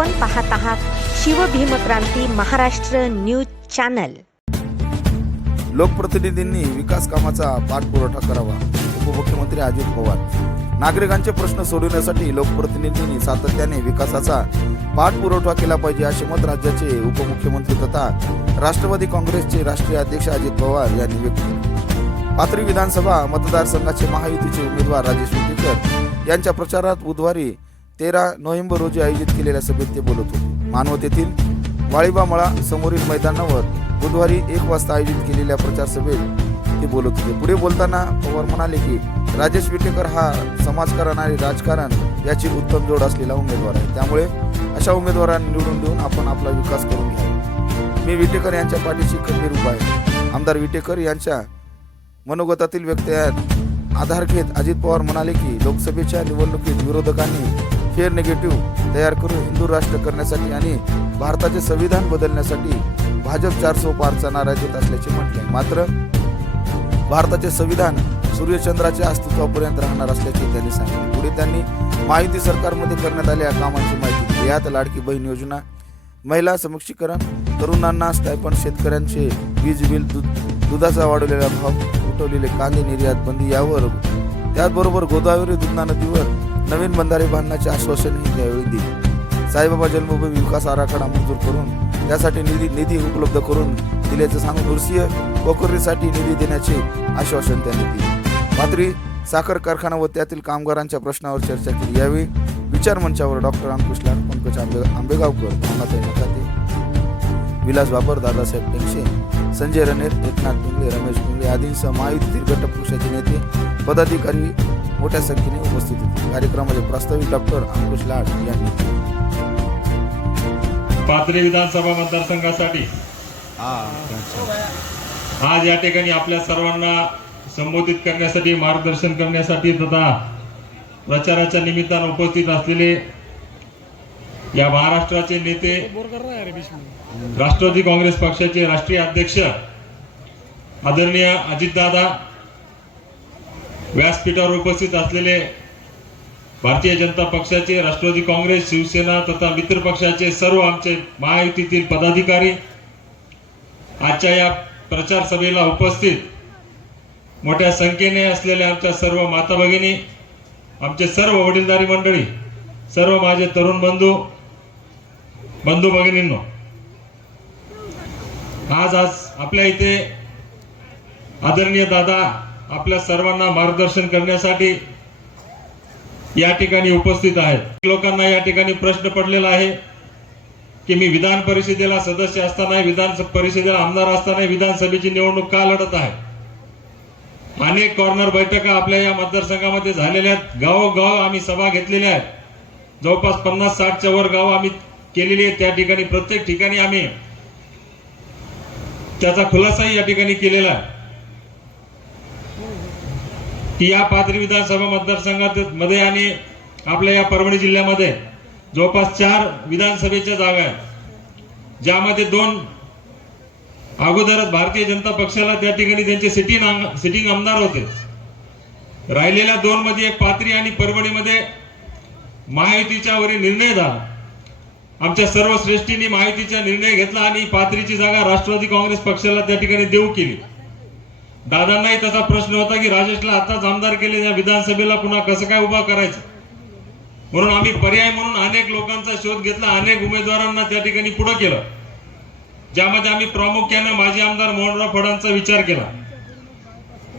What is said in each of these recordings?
आपण पाहत आहात शिवभीमक्रांती महाराष्ट्र न्यूज चॅनल. लोकप्रतिनिधींनी विकास कामाचा पाठपुरवठा करावा. उपमुख्यमंत्री अजित पवार. नागरिकांचे प्रश्न सोडवण्यासाठी लोकप्रतिनिधींनी सातत्याने विकासाचा पाठपुरवठा केला पाहिजे असे मत राज्याचे उपमुख्यमंत्री तथा राष्ट्रवादी काँग्रेसचे राष्ट्रीय अध्यक्ष अजित पवार यांनी व्यक्त केले. पाथरी विधानसभा मतदारसंघाचे महायुतीचे उमेदवार राजेश विटेकर यांच्या प्रचारात बुधवारी तेरा नोव्हेंबर रोजी आयोजित केलेल्या सभेत ते बोलत होते. मानवत येथील वाळीबामळा समोरील मैदानावर बुधवारी एक वाजता आयोजित केलेल्या प्रचार सभेत ते बोलत होते. पुढे बोलताना पवार म्हणाले की राजेश विटेकर हा समाजकारण आणि राजकारण याची उत्तम जोड असलेला उमेदवार आहे. त्यामुळे अशा उमेदवारांना निवडून देऊन आपण आपला विकास करून घ्यावा. मी विटेकर यांच्या पाठीशी खंबीर उभा आहे. आमदार विटेकर यांच्या मनोगतातील व्यक्ती आधार घेत अजित पवार म्हणाले की लोकसभेच्या निवडणुकीत विरोधकांनी फेअर निगेटिव्ह तयार करून हिंदू राष्ट्र करण्यासाठी आणि भारताचे संविधान बदलण्यासाठी भाजप चारसो पारचा नारा देत असल्याचे म्हटले मात्र भारताचे संविधान सूर्यचंद्राच्या अस्तित्वापर्यंत राहणार असल्याचे त्यांनी सांगितले. पुढे त्यांनी माहिती सरकारमध्ये करण्यात आलेल्या कामांची माहिती दिली. यात लाडकी बहीण योजना महिला सक्षमीकरण तरुणांना स्टायपन शेतकऱ्यांचे वीज बिल दूध दुधाचा वाढवलेला भाव उठवलेले कांदे निर्यात बंदी यावर त्याचबरोबर गोदावरी दुधना नदीवर नवीन बंधारे बांधण्याचे आश्वासनही यावेळी दिले. साईबाबा जन्मभूमी विकास आराखडा मंजूर करून त्यासाठी निधी निधी उपलब्ध करून दिल्याचं सांगून नृसिंह पोखरीसाठी निधी देण्याचे आश्वासन त्यांनी दिले. मात्र साखर कारखाना व त्यातील कामगारांच्या प्रश्नावर चर्चा केली. यावेळी विचार मंचावर डॉक्टर अंकुश लाड पंकज आंबे आंबेगावकर भावनाताई नकाते विलास बाबर दादासाहेब टेंगशे संजय रणेर एकनाथ पिंगले रमेश पिंगले आदींसह महायुतीतील पक्षाचे नेते पदाधिकारी मोठ्या संख्येने उपस्थित होते. कार्यक्रमाचे प्रास्ताविक डॉक्टर अंकुश लाड यांनी. पाथरी विधानसभा मतदारसंघासाठी. आज या ठिकाणी आपल्या सर्वांना संबोधित करण्यासाठी मार्गदर्शन करण्यासाठी तथा प्रचाराच्या निमित्तानं उपस्थित असलेले या महाराष्ट्राचे नेते राष्ट्रवादी काँग्रेस पक्षाचे राष्ट्रीय अध्यक्ष आदरणीय अजितदादा व्यासपीठावर उपस्थित असलेले भारतीय जनता पक्षाचे राष्ट्रवादी काँग्रेस शिवसेना तथा मित्र पक्षाचे सर्व आमचे महायुतीतील पदाधिकारी आजच्या या प्रचार सभेला उपस्थित. मोठ्या संख्येने असलेल्या आमच्या सर्व माता भगिनी आमचे सर्व वडीलधारी मंडळी सर्व माझे तरुण बंधू बंधू भगिनींनो आज आज आपल्या इथे आदरणीय दादा आपल्या सर्वांना मार्गदर्शन करण्यासाठी या ठिकाणी उपस्थित आहेत. लोकांना या ठिकाणी प्रश्न पडलेला आहे की मी विधान परिषदेला सदस्य असताना विधान परिषदेला आमदार असताना विधानसभेची निवडणूक का लढत आहे? अनेक कॉर्नर बैठका आपल्या या मतदारसंघामध्ये झालेल्या आहेत. गावोगाव आम्ही सभा घेतलेल्या आहेत. जवळपास पन्नास साठच्या वर गाव आम्ही केलेली आहेत. त्या ठिकाणी प्रत्येक ठिकाणी आम्ही त्याचा खुलासाही या ठिकाणी केलेला आहे. की या पाथरी विधानसभा मतदारसंघात मध्ये आणि आपल्या या परभणी जिल्ह्यामध्ये जवळपास चार विधानसभेच्या जागा आहेत. ज्यामध्ये दोन अगोदरच भारतीय जनता पक्षाला त्या ठिकाणी त्यांचे सिटिंग सिटिंग आमदार होते. राहिलेल्या दोन मध्ये एक पाथरी आणि परभणीमध्ये महायुतीच्या वरील निर्णय झाला. आमच्या सर्व श्रेष्ठींनी महायुतीचा निर्णय घेतला आणि पाथरीची जागा राष्ट्रवादी काँग्रेस पक्षाला त्या ठिकाणी देऊ केली. दादांनाही तसा प्रश्न होता की राजेशला आताच आमदार केले या विधानसभेला पुन्हा कसं काय उभा करायचं? म्हणून आम्ही पर्याय म्हणून अनेक लोकांचा शोध घेतला अनेक उमेदवारांना त्या ठिकाणी पुढे केलं. ज्यामध्ये आम्ही प्रामुख्याने माजी आमदार मोहनराव फडांचा विचार केला.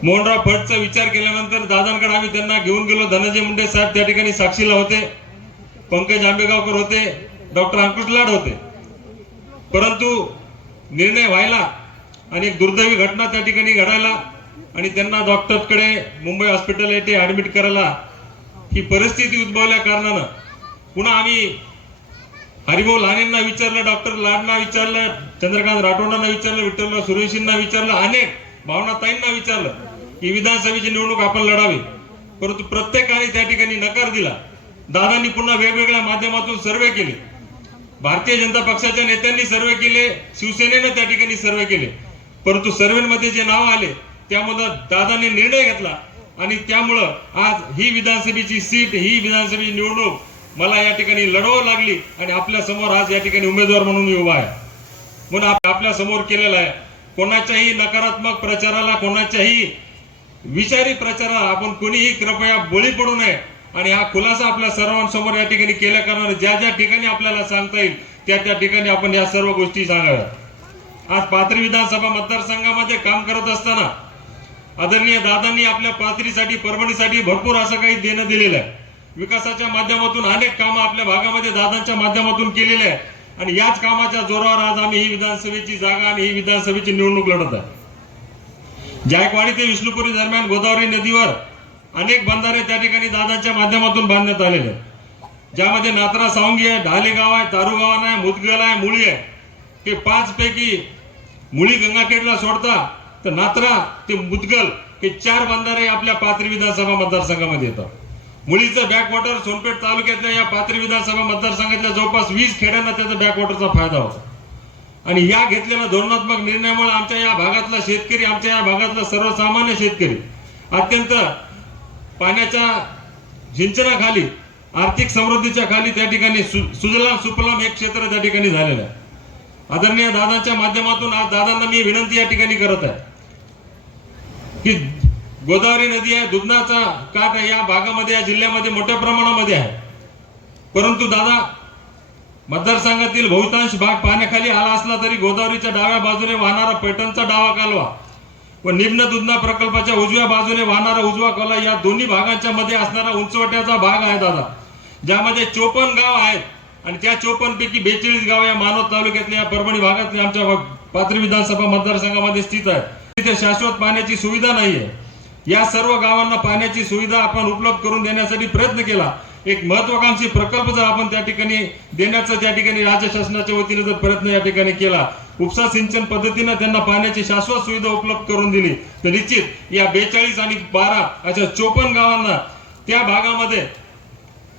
मोहनराव फडचा विचार केल्यानंतर दादांकडे आम्ही त्यांना घेऊन गेलो. धनंजय मुंडे साहेब त्या ठिकाणी साक्षीला होते. पंकज आंबेगावकर होते. डॉक्टर अंकुश लाड होते. परंतु निर्णय व्हायला आणि एक दुर्दैवी घटना त्या ठिकाणी घडायला आणि त्यांना डॉक्टरकडे मुंबई हॉस्पिटल येथे ऍडमिट करायला ही परिस्थिती उद्भवल्या कारणानं. पुन्हा आम्ही हरिभाऊ लानेंना विचारलं डॉक्टर लाडना विचारलं चंद्रकांत राठोडांना विचारलं विठ्ठल सुरेशींना विचारलं अनेक भावनाताईंना विचारलं की विधानसभेची निवडणूक आपण लढावी. परंतु प्रत्येकाने त्या ठिकाणी नकार दिला. दादांनी पुन्हा वेगवेगळ्या माध्यमातून सर्वे केले. भारतीय जनता पक्षाच्या नेत्यांनी सर्वे केले शिवसेनेनं त्या ठिकाणी सर्वे केले. परंतु सर्वेमध्ये जे नाव आले त्यामध्ये दादांनी निर्णय घेतला आणि त्यामुळं आज ही विधानसभेची सीट ही विधानसभेची निवडणूक मला या ठिकाणी लढवावं लागली आणि आपल्यासमोर आज या ठिकाणी उमेदवार म्हणून मी उभा आहे. म्हणून आपल्यासमोर केलेला आहे. कोणाच्याही नकारात्मक प्रचाराला कोणाच्याही विषारी प्रचाराला आपण कोणीही कृपया बळी पडू नये. आणि हा खुलासा आपल्या सर्वांसमोर या ठिकाणी केल्या कारण ज्या ज्या ठिकाणी आपल्याला सांगता येईल त्या त्या ठिकाणी आपण या सर्व गोष्टी सांगाव्या आज पाथरी विधानसभा मतदारसंघामध्ये काम करत असताना आदरणीय दादांनी आपल्या पाथरीसाठी परभणीसाठी भरपूर असं काही देणं दिलेलं आहे. विकासाच्या माध्यमातून अनेक कामं आपल्या भागामध्ये दादांच्या माध्यमातून केलेले आहे आणि याच कामाच्या जोरावर आज आम्ही ही विधानसभेची जागा आणि ही विधानसभेची निवडणूक लढत आहे. जायकवाडी ते विष्णुपुरी दरम्यान गोदावरी नदीवर अनेक बंधारे त्या ठिकाणी दादांच्या माध्यमातून बांधण्यात आलेले आहेत. ज्यामध्ये नात्रा सावंगी आहे ढालेगाव आहे तारुगावन आहे मुदगल आहे मुळी आहे. हे पाच पैकी मुळी गंगाखेडला सोडता तर नात्रा ते मुदगल हे चार बंधारे आपल्या पाथरी विधानसभा मतदारसंघामध्ये येतात. मुलीचं बॅकवॉटर सोनपेठ तालुक्यातल्या या पाथरी विधानसभा मतदारसंघातल्या जवळपास वीस खेड्यांना त्याचा बॅकवॉटरचा फायदा होता. आणि या घेतलेल्या धोरणात्मक निर्णयामुळे आमच्या या भागातला शेतकरी आमच्या या भागातला सर्वसामान्य शेतकरी अत्यंत पाण्याच्या सिंचनाखाली आर्थिक समृद्धीच्या खाली त्या ठिकाणी सु- सुजलाम सुफलाम एक क्षेत्र त्या ठिकाणी झालेलं आहे. आदरणीय दादांच्या माध्यमातून आज दादांना मी विनंती या ठिकाणी करत आहे की गोदावरी नदी आहे दुधनाचा काठ आहे या भागामध्ये या जिल्ह्यामध्ये मोठ्या प्रमाणामध्ये आहे. परंतु दादा मतदारसंघातील बहुतांश भाग पाण्याखाली आला असला तरी गोदावरीच्या डाव्या बाजूने वाहणारा पैठणचा डावा कालवा व निम्न दुधना प्रकल्पाच्या उजव्या बाजूने वाहणारा उजवा कालवा या दोन्ही भागांच्या मध्ये असणारा उंचवट्याचा भाग आहे दादा. ज्यामध्ये चोपन्न गाव आहेत. आणि त्या चोपन्न पैकी बेचाळीस गाव या मानव तालुक्यातल्या या परभणी भागातल्या आमच्या पाथरी विधानसभा मतदारसंघामध्ये स्थित आहेत तिथे शाश्वत पाण्याची सुविधा नाहीये. या सर्व गावांना पाण्याची सुविधा आपण उपलब्ध करून देण्यासाठी प्रयत्न केला. एक महत्वाकांक्षी प्रकल्प जर आपण त्या ठिकाणी देण्याचा त्या ठिकाणी राज्य शासनाच्या वतीने जर प्रयत्न या ठिकाणी केला उपसा सिंचन पद्धतीनं त्यांना पाण्याची शाश्वत सुविधा उपलब्ध करून दिली तर निश्चित या बेचाळीस आणि बारा अशा चोपन्न गावांना त्या भागामध्ये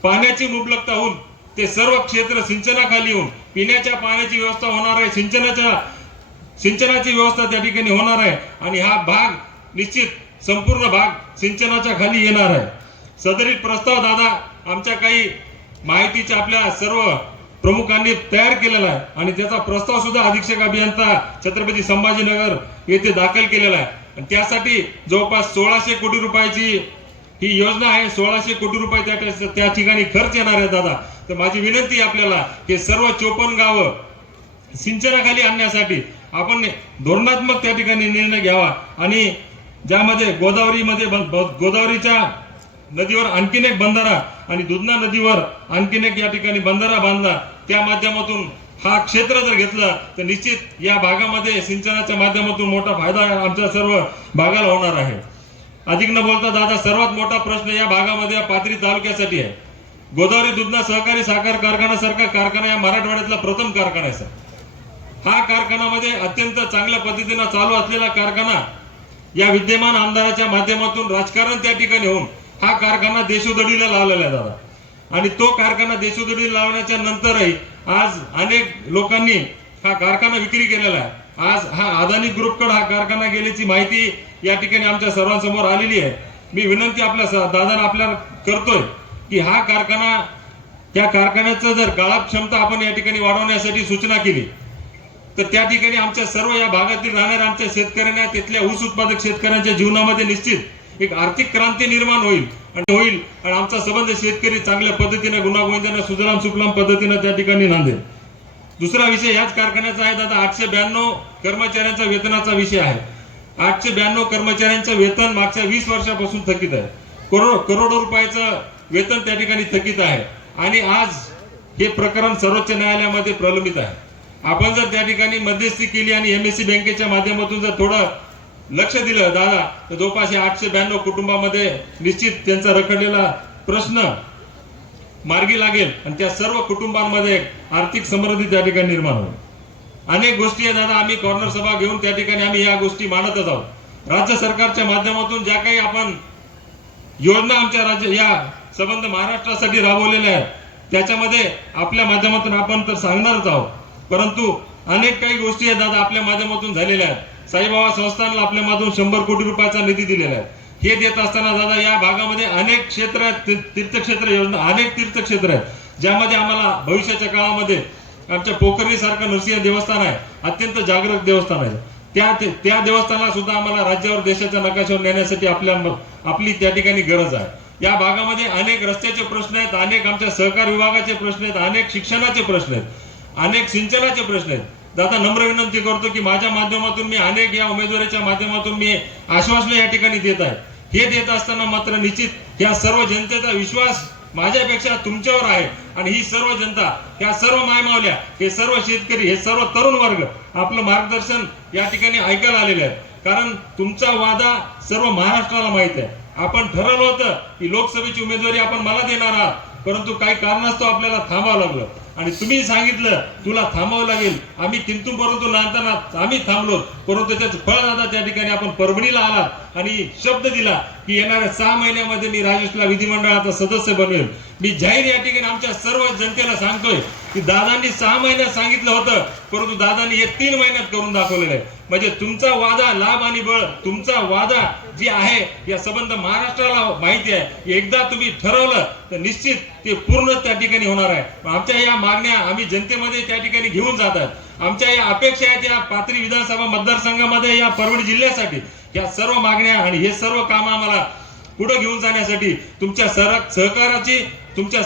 पाण्याची मुबलकता होऊन ते सर्व क्षेत्र सिंचनाखाली येऊन पिण्याच्या पाण्याची व्यवस्था होणार आहे सिंचनाच्या सिंचनाची व्यवस्था त्या ठिकाणी होणार आहे. आणि हा भाग निश्चित संपूर्ण भाग सिंचनाच्या खाली येणार आहे. सदरील प्रस्ताव दादा आमच्या काही माहितीच्या आपल्या सर्व प्रमुखांनी तयार केलेला आहे. आणि त्याचा प्रस्ताव सुद्धा अधीक्षक अभियंता छत्रपती संभाजीनगर येथे दाखल केलेला आहे. आणि त्यासाठी जवळपास सोळाशे कोटी रुपयाची ही योजना आहे. सोळाशे कोटी रुपये त्या त्या ठिकाणी खर्च येणार आहे दादा. तर माझी विनंती आपल्याला हे सर्व चोपन्न गावं सिंचनाखाली आणण्यासाठी आपण धोरणात्मक त्या ठिकाणी निर्णय घ्यावा. आणि ज्यामध्ये गोदावरीमध्ये गोदावरीच्या नदीवर आणखीन एक बंधारा आणि दुधना नदीवर आणखीन एक या ठिकाणी बंधारा बांधला त्या माध्यमातून हा क्षेत्र जर घेतला तर निश्चित या भागामध्ये सिंचनाच्या माध्यमातून मोठा फायदा आमच्या सर्व भागाला होणार आहे. अधिक न बोलता दादा सर्वात मोठा प्रश्न या भागामध्ये पाथरी तालुक्यासाठी आहे. गोदावरी दुधना सहकारी साखर कारखानासारखा कारखाना या मराठवाड्यातला प्रथम कारखाना आहे सर. हा कारखानामध्ये अत्यंत चांगल्या पद्धतीनं चालू असलेला कारखाना या विद्यमान आमदाराच्या माध्यमातून राजकारण त्या ठिकाणी होऊन हा कारखाना देशोधडीला लावलेला आहे दादा. आणि तो कारखाना देशोधडीला लावण्याच्या नंतरही आज अनेक लोकांनी हा कारखाना विक्री केलेला आहे. आज हा अदानी ग्रुपकडे हा कारखाना गेल्याची माहिती या ठिकाणी आमच्या सर्वांसमोर आलेली आहे. मी विनंती आपल्या स- आपल्याला करतोय. की हा कारखाना त्या कारखान्याचं जर गाळप क्षमता आपण या ठिकाणी वाढवण्यासाठी सूचना केली तर त्या ठिकाणी आमच्या सर्व या भागातील राहणाऱ्या आमच्या शेतकऱ्यांना तिथल्या ऊस उत्पादक शेतकऱ्यांच्या जीवनामध्ये निश्चित एक आर्थिक क्रांती निर्माण होईल आणि होईल. आणि आमचा संबंध शेतकरी चांगल्या पद्धतीने गुणागोविंदाने सुजलाम सुफलाम पद्धतीने त्या ठिकाणी नांदेल. दुसरा विषय याच कारखान्याचा आहे दादा आठशे ब्याण्णव कर्मचाऱ्यांचा वेतनाचा विषय आहे. आठशे ब्याण्णव कर्मचाऱ्यांचं वेतन मागच्या वीस वर्षापासून थकीत आहे. करोड करोडो रुपयाचं वेतन त्या ठिकाणी थकीत आहे. आणि आज हे प्रकरण सर्वोच्च न्यायालयामध्ये प्रलंबित आहे. आपण जर त्या ठिकाणी मध्यस्थी केली आणि एमएससी बँकेच्या माध्यमातून जर थोडं लक्ष दिलं दादा तर जवळपास हे आठशे ब्याण्णव कुटुंबामध्ये निश्चित त्यांचा रखडलेला प्रश्न मार्गी लागेल आणि त्या सर्व कुटुंबांमध्ये आर्थिक समृद्धी त्या ठिकाणी निर्माण होईल. अनेक गोष्टी आहेत दादा आम्ही कॉर्नर सभा घेऊन त्या ठिकाणी आम्ही या गोष्टी मांडतच आहोत. राज्य सरकारच्या माध्यमातून ज्या काही आपण योजना आमच्या राज्य या संबंध महाराष्ट्रासाठी राबवलेले आहेत. त्याच्यामध्ये आपल्या माध्यमातून आपण तर सांगणारच आहोत. परंतु अनेक काही गोष्टी आहेत दादा आपल्या माध्यमातून झालेल्या आहेत. साईबाबा संस्थानला आपल्या माध्यमातून शंभर कोटी रुपयाचा निधी दिलेला आहे. हे देत असताना दादा या भागामध्ये अनेक क्षेत्र आहेत तीर्थक्षेत्र योजना अनेक तीर्थक्षेत्र आहेत. ज्यामध्ये आम्हाला भविष्याच्या काळामध्ये आमच्या पोखर्णी सारखं नृसिंह देवस्थान आहे अत्यंत जागृत देवस्थान आहे. त्या त्या देवस्थानाला सुद्धा आम्हाला राज्यावर देशाच्या नकाशावर नेण्यासाठी आपल्या आपली त्या ठिकाणी गरज आहे. या भागामध्ये अनेक रस्त्याचे प्रश्न आहेत अनेक आमच्या सहकार विभागाचे प्रश्न आहेत अनेक शिक्षणाचे प्रश्न आहेत अनेक सिंचनाचे प्रश्न आहेत. दादा नम्र विनंती करतो की माझ्या माध्यमातून मी अनेक या उमेदवारीच्या माध्यमातून मी आश्वासनं या ठिकाणी देत आहे. हे देत असताना मात्र निश्चित या सर्व जनतेचा विश्वास माझ्यापेक्षा तुमच्यावर आहे आणि ही सर्व जनता या सर्व मायमावल्या हे सर्व शेतकरी हे सर्व तरुण वर्ग आपलं मार्गदर्शन या ठिकाणी ऐकायला आलेले आहेत. कारण तुमचा वादा सर्व महाराष्ट्राला माहीत आहे. आपण ठरवलं होतं की लोकसभेची उमेदवारी आपण मला देणार आहात. परंतु काही कारणास्तव आपल्याला थांबावं लागलं. आणि तुम्ही सांगितलं तुला थांबावं लागेल. आम्ही तिंतून परंतु नांदताना आम्ही थांबलो. परंतु त्याचं फळ दादा त्या ठिकाणी आपण परभणीला आलात. आणि शब्द दिला की येणाऱ्या सहा महिन्यामध्ये मी राजेशला विधिमंडळाचा सदस्य बनवेल मी जाहीर या ठिकाणी आमच्या सर्व जनतेला सांगतोय की दादांनी सहा महिन्यात सांगितलं होतं परंतु दादांनी हे तीन महिन्यात करून दाखवलेलं आहे. म्हणजे तुमचा वादा लाभ आणि बळ तुमचा वादा जी आहे या संबंध महाराष्ट्राला माहिती आहे. एकदा तुम्ही ठरवलं तर निश्चित ते पूर्ण त्या ठिकाणी होणार आहे. आमच्या या मागण्या आम्ही जनतेमध्ये त्या ठिकाणी घेऊन जातात आमच्या या अपेक्षा आहेत या पाथरी विधानसभा मतदारसंघामध्ये या परभणी जिल्ह्यासाठी. या सर्व मागण्या आणि हे सर्व काम आम्हाला पुढे घेऊन जाण्यासाठी तुमच्या सर सहकाराची तुमच्या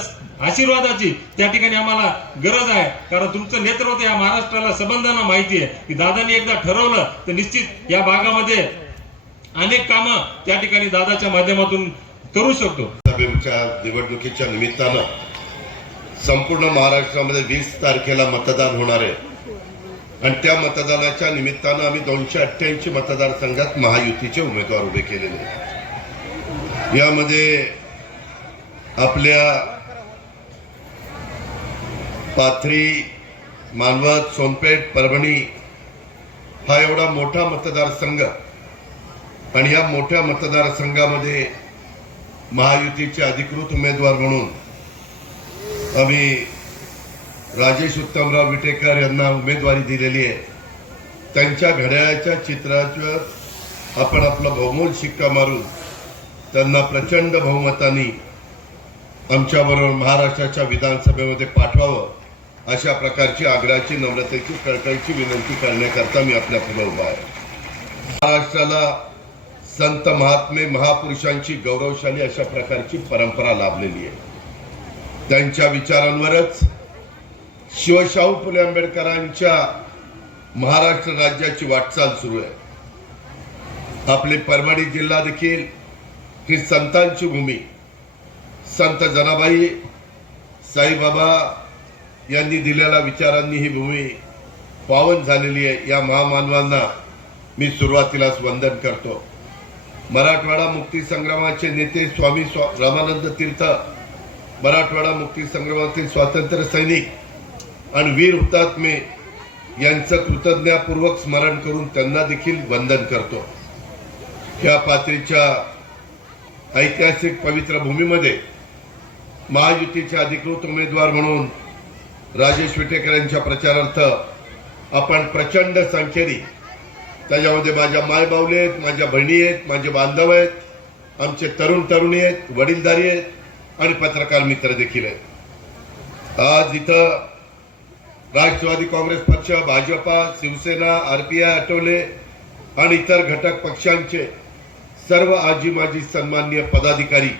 आशीर्वादाची त्या ठिकाणी आम्हाला गरज आहे. कारण तुमचं नेतृत्व या महाराष्ट्राला संबंधांना माहिती आहे. की दादांनी एकदा ठरवलं तर निश्चित या भागामध्ये अनेक कामं त्या ठिकाणी दादाच्या माध्यमातून करू शकतो. सभेच्या निवडणुकीच्या निमित्तानं संपूर्ण महाराष्ट्रामध्ये वीस तारखेला मतदान होणार आहे. आणि त्या मतदानाच्या निमित्तानं आम्ही दोनशे अठ्ठ्याऐंशी मतदारसंघात महायुतीचे उमेदवार उभे केलेले आहेत. यामध्ये आपल्या पाथरी मानवत सोनपेठ परभणी हा एवढा मोठा मतदारसंघ आणि या मोठ्या मतदारसंघामध्ये महायुतीचे अधिकृत उमेदवार म्हणून आम्ही राजेश उत्तमराव विटेकर यांना उमेदवारी दिलेली आहे. त्यांच्या घड्याळाच्या चित्रावर आपण आपला बहुमोल शिक्का मारून त्यांना प्रचंड बहुमतानी आमच्याबरोबर महाराष्ट्राच्या विधानसभेमध्ये पाठवावं अशा प्रकारची आग्रहाची नम्रतेची कळकळीची विनंती करण्याकरता मी आपल्या पुढे उभा आहे. महाराष्ट्राला संत महात्मे महापुरुषांची गौरवशाली अशा प्रकारची परंपरा लाभलेली आहे. त्यांच्या विचारांवरच शिवशाहू फुले आंबेडकरांच्या महाराष्ट्र राज्याची वाटचाल सुरू आहे. आपले परभणी जिल्हा देखील ही संतांची भूमी. संत जनाबाई साईबाबा यांनी दिलेल्या विचारांनी ही भूमी पावन झालेली आहे. या महामानवांना मी सुरुवातीलाच वंदन करतो. मराठवाडा मुक्ती संग्रामाचे नेते स्वामी स्वा रामानंद तीर्थ मराठवाडा मुक्ती संग्रामातील स्वातंत्र्य सैनिक आणि वीर हुतात्मे यांचं कृतज्ञापूर्वक स्मरण करून त्यांना देखील वंदन करतो. ह्या पात्रीच्या ऐतिहासिक पवित्र भूमीमध्ये महायुतीचे अधिकृत उमेदवार म्हणून राजेश विटेकर यांच्या प्रचारार्थ आपण प्रचंड संख्येने त्याच्यामध्ये माझ्या मायबावले आहेत माझ्या बहिणी आहेत माझे बांधव आहेत आमचे तरुण तरुणी आहेत वडीलधारी आहेत आणि पत्रकार मित्र देखील आहेत. आज इथं राष्ट्रवादी काँग्रेस पक्ष भाजपा शिवसेना आरपीआय आठवले आणि इतर घटक पक्षांचे सर्व आजी माजी सन्माननीय पदाधिकारी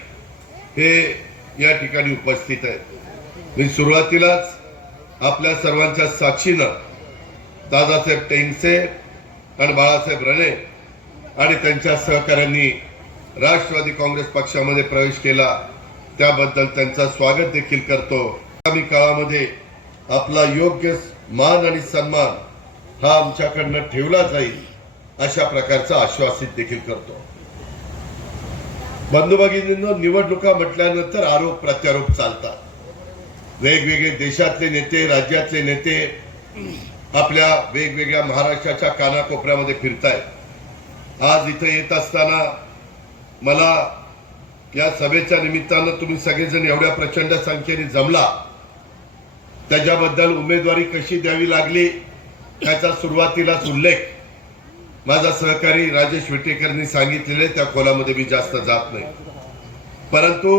हे या ठिकाणी उपस्थित आहेत. मी सुरुवातीलाच आपल्या सर्वांच्या साक्षीनं दादासाहेब टेंगसे आणि बाळासाहेब रणे आणि त्यांच्या सहकाऱ्यांनी राष्ट्रवादी काँग्रेस पक्षामध्ये प्रवेश केला. त्याबद्दल त्यांचा स्वागत देखील करतो. आगामी काळामध्ये आपला योग्य मान आणि सन्मान हा आमच्याकडनं ठेवला जाईल अशा प्रकारचं आश्वासित देखील करतो. बंधू भगिनींनो निवडणुका म्हटल्यानंतर आरोप प्रत्यारोप चालतात. वेगवेगळे देशातले नेते राज्यातले नेते आपल्या वेगवेगळ्या महाराष्ट्राच्या कानाकोपऱ्यामध्ये फिरतायत. आज इथं येत असताना मला या सभेच्या निमित्तानं तुम्ही सगळेजण एवढ्या प्रचंड संख्येने जमला. त्याच्याबद्दल उमेदवारी कशी द्यावी लागली त्याचा सुरुवातीलाच उल्लेख माझा सहकारी राजेश विटेकरनी सांगितलेले त्या खोलामध्ये मी जास्त जात नाही. परंतु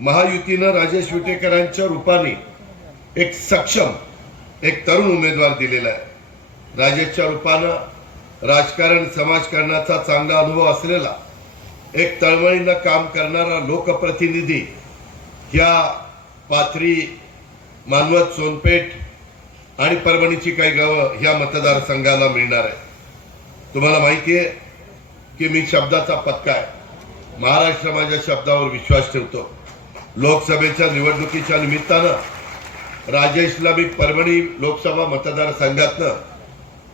महायुतीनं राजेश विटेकरांच्या रूपाने एक सक्षम एक तरुण उमेदवार दिलेला आहे. राजेशच्या रूपानं राजकारण समाजकारणाचा चांगला अनुभव असलेला एक तळमळीनं काम करणारा लोकप्रतिनिधी या पाथरी मानवत सोनपेठ आणि परभणीची काही गावं ह्या मतदारसंघाला मिळणार आहे तुम्हाला माहिती आहे की मी शब्दाचा पक्का आहे. महाराष्ट्र माझ्या शब्दावर विश्वास ठेवतो. लोकसभेच्या निवडणुकीच्या निमित्तानं राजेशला मी परभणी लोकसभा मतदारसंघातनं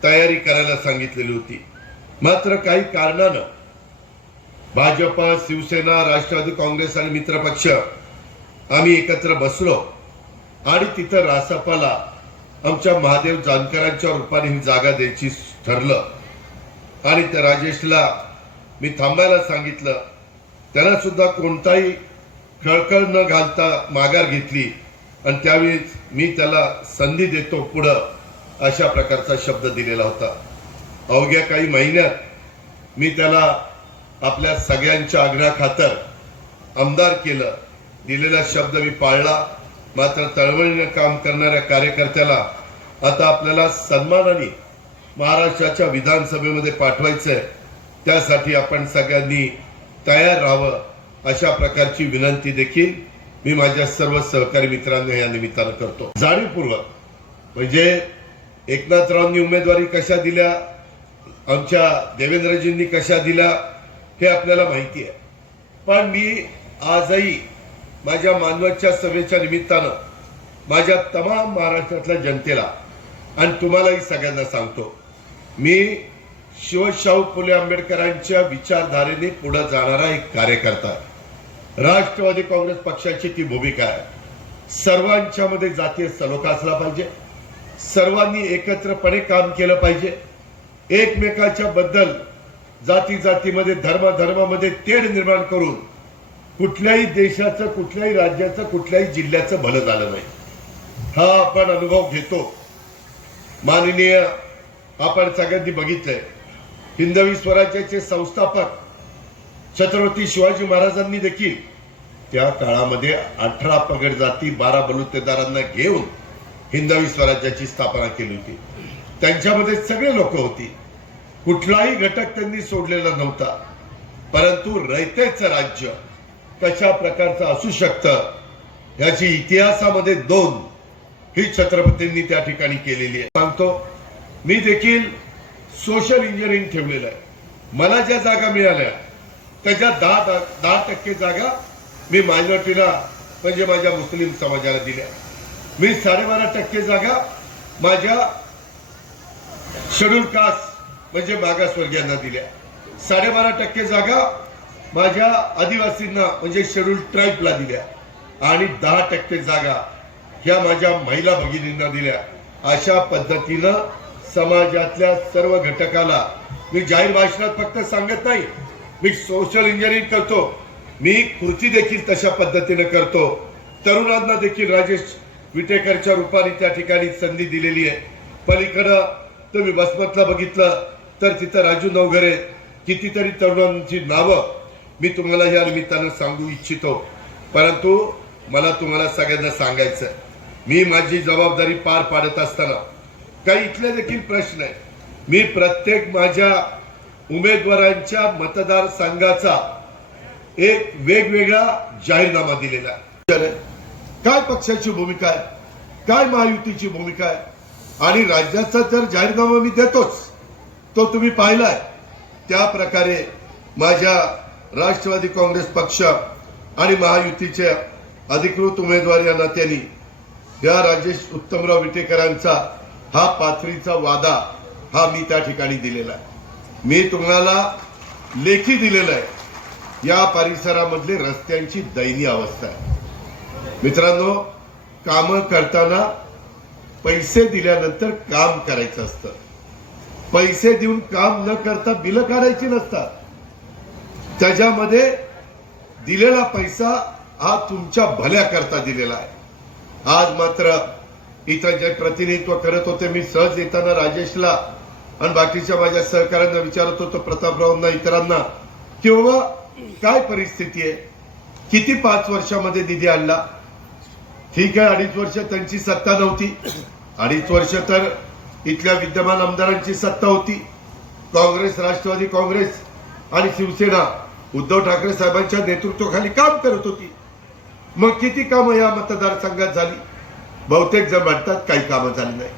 तयारी करायला सांगितलेली होती. मात्र काही कारणानं भाजप शिवसेना राष्ट्रवादी काँग्रेस आणि मित्रपक्ष आम्ही एकत्र बसलो. आणि तिथं रासपाला आमच्या महादेव जानकरांच्या रूपाने ही जागा द्यायची ठरलं. आणि त्या राजेशला मी थांबायला सांगितलं. त्याला सुद्धा कोणताही खळखळ न घालता माघार घेतली. आणि त्यावेळी मी त्याला संधी देतो पुढं अशा प्रकारचा शब्द दिलेला होता. अवघ्या काही महिन्यात मी त्याला आपल्या सगळ्यांच्या आग्रहाखातर आमदार केलं. दिलेला शब्द मी पाळला. मात्र तळमळीनं काम करणाऱ्या कार्यकर्त्याला आता आपल्याला सन्मानाने महाराष्ट्राच्या विधानसभेमध्ये पाठवायचंय. त्यासाठी आपण सगळ्यांनी तयार राहावं अशा प्रकारची विनंती देखील मी माझ्या सर्व सहकारी मित्रांना या निमित्तानं करतो. जाणीवपूर्वक म्हणजे एकनाथरावांनी उमेदवारी कशा दिल्या आमच्या देवेंद्रजींनी कशा दिल्या हे आपल्याला माहिती आहे. पण मी आजही माझ्या मानवतच्या सभेच्या निमित्तानं माझ्या तमाम महाराष्ट्रातल्या जनतेला आणि तुम्हालाही सगळ्यांना सांगतो मी शिवशाहू फुले आंबेडकरांच्या विचारधारेने पुढे जाणारा एक कार्यकर्ता राष्ट्रवादी काँग्रेस पक्षाची ती भूमिका आहे. सर्वांच्या मध्ये जातीय सलोखा असला पाहिजे. सर्वांनी एकत्रपणे काम केलं पाहिजे. एकमेकाच्या बद्दल जाती जातीमध्ये धर्म धर्मामध्ये तेढ निर्माण करून कुठल्याही देशाचं कुठल्याही राज्याचं कुठल्याही जिल्ह्याचं भलं झालं नाही. हा आपण अनुभव घेतो. माननीय आपण सगळ्यांनी बघितलंय. हिंदवी स्वराज्याचे संस्थापक छत्रपती शिवाजी महाराजांनी देखील त्या काळामध्ये अठरा पगड जाती बारा बलुतेदारांना घेऊन हिंदवी स्वराज्याची स्थापना केली होती. त्यांच्यामध्ये सगळे लोक होती. कुठलाही घटक त्यांनी सोडलेला नव्हता. परंतु रयतेचं राज्य कशा प्रकारचं असू शकतं याची इतिहासामध्ये दोन ही छत्रपतींनी त्या ठिकाणी केलेली आहे. सांगतो मी देखील सोशल इंजिनिअरिंग ठेवलेलं आहे. मला ज्या जागा मिळाल्या त्याच्या दहा दहा टक्के जागा मी मायनॉरिटीला म्हणजे माझ्या मुस्लिम समाजाला दिल्या. मी साडेबारा टक्के जागा माझ्या शेड्यूल कास्ट म्हणजे मागासवर्गीयांना दिल्या. साडेबारा टक्के जागा माझ्या आदिवासींना म्हणजे शेड्यूल ट्राईबला दिल्या. आणि दहा टक्के जागा ह्या माझ्या महिला भगिनींना दिल्या. अशा पद्धतीनं समाजातल्या सर्व घटकाला मी जाहीर भाषणात फक्त सांगत नाही मी सोशल इंजिनिअरिंग करतो. मी कृती देखील तशा पद्धतीनं करतो. तरुणांना देखील राजेश विटेकरच्या रूपाने त्या ठिकाणी संधी दिलेली आहे. पलीकडं तुम्ही बसमतला बघितलं तर तिथं राजू नवघरे कितीतरी तरुणांची नावं मी तुम्हाला या निमित्तानं सांगू इच्छितो. परंतु मला तुम्हाला सगळ्यांना सांगायचं मी माझी जबाबदारी पार पाडत असताना काही इथले देखील प्रश्न आहे मी प्रत्येक माझ्या उमेदवारांच्या मतदारसंघाचा एक वेगवेगळा जाहीरनामा दिलेला आहे. काय पक्षाची भूमिका आहे? काय महायुतीची भूमिका आहे? आणि राज्याचा जर जाहीरनामा मी देतोच तो तुम्ही पाहिलाय त्या प्रकारे माझ्या राष्ट्रवादी काँग्रेस पक्ष आणि महायुतीच्या अधिकृत उमेदवार या नात्याने या राजेश उत्तमराव विटेकरांचा हा पाथरीचा वादा हा मी त्या ठिकाणी दिलेला आहे. मी तुम्हाला लेखी दिलेला आहे. या परिसरामधले रस्त्यांची दयनीय अवस्था आहे. मित्रांनो काम करताना पैसे दिल्यानंतर काम करायचं असतं. पैसे देऊन काम न करता बिलं काढायची नसतात. त्याच्यामध्ये दिलेला पैसा हा तुमच्या भल्या करता दिलेला आहे. आज मात्र इथं जे प्रतिनिधित्व करत होते मी सहज येताना राजेशला आणि बाकीच्या माझ्या सहकाऱ्यांना विचारत होतो प्रतापरावांना इतरांना की बाबा काय परिस्थिती आहे? किती पाच वर्षामध्ये निधी आणला? ठीक आहे अडीच वर्ष त्यांची सत्ता नव्हती. अडीच वर्ष तर इथल्या विद्यमान आमदारांची सत्ता होती. काँग्रेस राष्ट्रवादी काँग्रेस आणि शिवसेना उद्धव ठाकरे साहेबांच्या नेतृत्वाखाली काम करत होती. मग किती कामं या मतदारसंघात झाली? बहुतेक जण म्हणतात काही कामं झाली नाही.